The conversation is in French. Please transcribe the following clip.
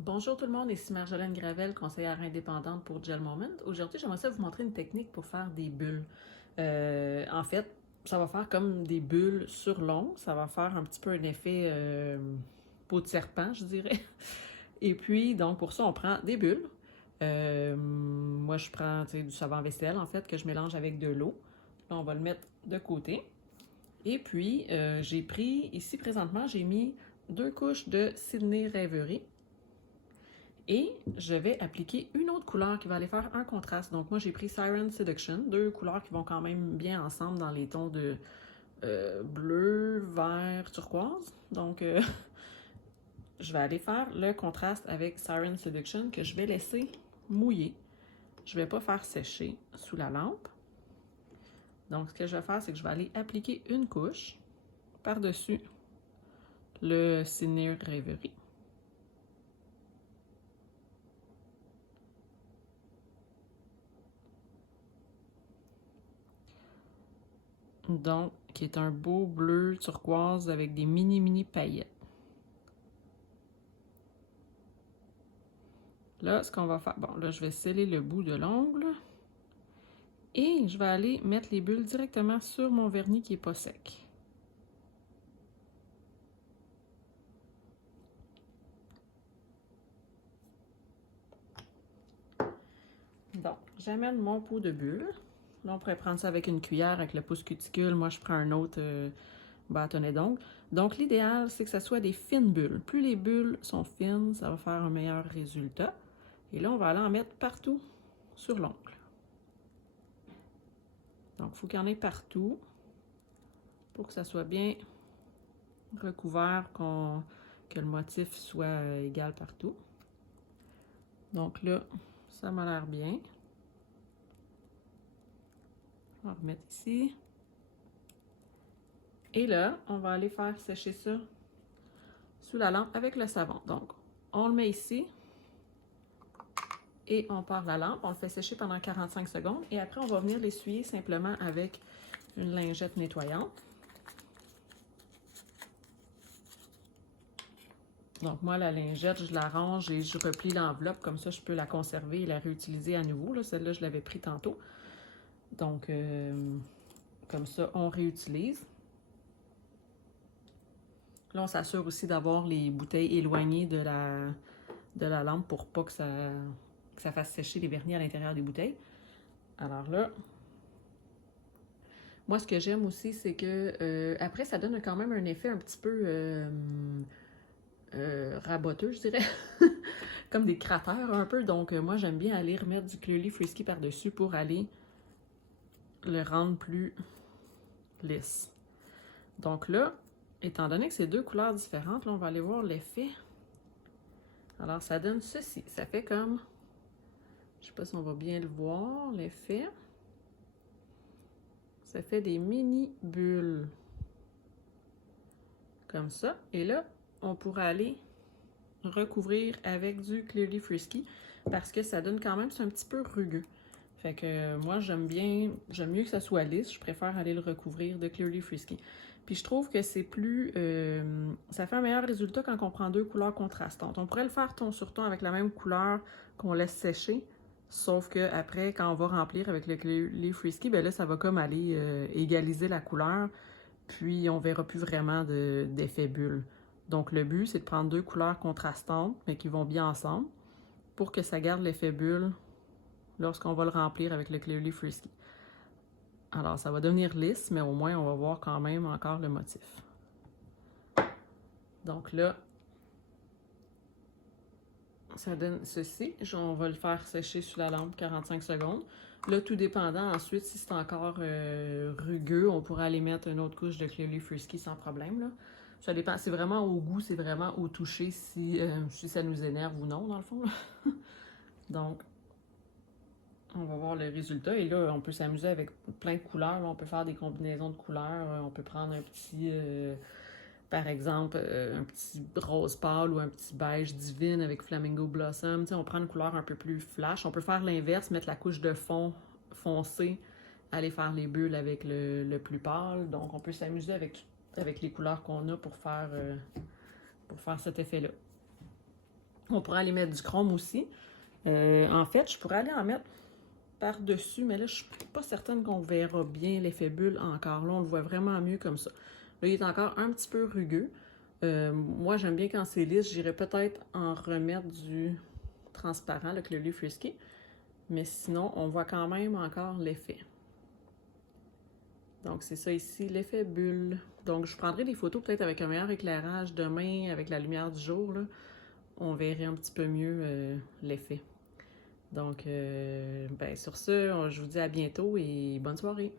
Bonjour tout le monde, ici Marjolaine Gravel, conseillère indépendante pour Gel Moment. Aujourd'hui, j'aimerais ça vous montrer une technique pour faire des bulles. En fait, ça va faire comme des bulles sur long. Ça va faire un petit peu un effet peau de serpent, je dirais. Et puis, donc pour ça, on prend des bulles. Moi, je prends du savon vaisselle, en fait, que je mélange avec de l'eau. Là, on va le mettre de côté. Et puis, j'ai pris, ici présentement, j'ai mis 2 couches de Sydney Rêverie. Et je vais appliquer une autre couleur qui va aller faire un contraste. Donc moi, j'ai pris Siren Seduction, 2 couleurs qui vont quand même bien ensemble dans les tons de bleu, vert, turquoise. Donc je vais aller faire le contraste avec Siren Seduction que je vais laisser mouiller. Je ne vais pas faire sécher sous la lampe. Donc ce que je vais faire, c'est que je vais aller appliquer une couche par-dessus le Sydney Rêverie. Donc, qui est un beau bleu turquoise avec des mini paillettes. Là, ce qu'on va faire, bon, là, je vais sceller le bout de l'ongle et je vais aller mettre les bulles directement sur mon vernis qui n'est pas sec. Donc, j'amène mon pot de bulles. Là, on pourrait prendre ça avec une cuillère, avec le pouce cuticule. Moi, je prends un autre bâtonnet d'ongle. Donc, l'idéal, c'est que ça soit des fines bulles. Plus les bulles sont fines, ça va faire un meilleur résultat. Et là, on va aller en mettre partout sur l'ongle. Donc, il faut qu'il y en ait partout pour que ça soit bien recouvert, que le motif soit égal partout. Donc là, ça m'a l'air bien. On va remettre ici. Et là, on va aller faire sécher ça sous la lampe avec le savon. Donc, on le met ici et on part la lampe. On le fait sécher pendant 45 secondes et après, on va venir l'essuyer simplement avec une lingette nettoyante. Donc, moi, la lingette, je la range et je replie l'enveloppe. Comme ça, je peux la conserver et la réutiliser à nouveau. Celle-là, je l'avais pris tantôt. Donc, comme ça, on réutilise. Là, on s'assure aussi d'avoir les bouteilles éloignées de la lampe pour pas que ça fasse sécher les vernis à l'intérieur des bouteilles. Alors là, moi, ce que j'aime aussi, c'est que après, ça donne quand même un effet un petit peu raboteux, je dirais. Comme des cratères un peu. Donc, moi, j'aime bien aller remettre du Clearly Frisky par-dessus pour aller le rendre plus lisse. Donc là, étant donné que c'est 2 couleurs différentes, là, on va aller voir l'effet. Alors, ça donne ceci. Ça fait comme... Je sais pas si on va bien le voir, l'effet. Ça fait des mini bulles. Comme ça. Et là, on pourra aller recouvrir avec du Clearly Frisky parce que ça donne quand même, c'est un petit peu rugueux. Fait que moi, j'aime mieux que ça soit lisse. Je préfère aller le recouvrir de Clearly Frisky. Puis je trouve que c'est plus... ça fait un meilleur résultat quand on prend 2 couleurs contrastantes. On pourrait le faire ton sur ton avec la même couleur qu'on laisse sécher. Sauf que après, quand on va remplir avec le Clearly Frisky, ben là, ça va comme aller égaliser la couleur. Puis on verra plus vraiment d'effet bulle. Donc le but, c'est de prendre 2 couleurs contrastantes, mais qui vont bien ensemble, pour que ça garde l'effet bulle lorsqu'on va le remplir avec le Clearly Frisky. Alors, ça va devenir lisse, mais au moins, on va voir quand même encore le motif. Donc là, ça donne ceci. On va le faire sécher sous la lampe 45 secondes. Là, tout dépendant, ensuite, si c'est encore rugueux, on pourra aller mettre une autre couche de Clearly Frisky sans problème, là. Ça dépend, c'est vraiment au goût, c'est vraiment au toucher si ça nous énerve ou non, dans le fond. Donc, on va voir le résultat. Et là, on peut s'amuser avec plein de couleurs. Là, on peut faire des combinaisons de couleurs. On peut prendre un petit, par exemple, un petit rose pâle ou un petit beige divine avec Flamingo Blossom. T'sais, on prend une couleur un peu plus flash. On peut faire l'inverse, mettre la couche de fond foncé, aller faire les bulles avec le plus pâle. Donc, on peut s'amuser avec les couleurs qu'on a pour faire cet effet-là. On pourrait aller mettre du chrome aussi. En fait, je pourrais aller en mettre par-dessus, mais là, je suis pas certaine qu'on verra bien l'effet bulle encore. Là, on le voit vraiment mieux comme ça. Là, il est encore un petit peu rugueux. Moi, j'aime bien quand c'est lisse. J'irais peut-être en remettre du transparent, le Clearly Frisky. Mais sinon, on voit quand même encore l'effet. Donc, c'est ça ici, l'effet bulle. Donc, je prendrai des photos peut-être avec un meilleur éclairage demain, avec la lumière du jour, là. On verrait un petit peu mieux l'effet. Donc, ben, sur ce, je vous dis à bientôt et bonne soirée.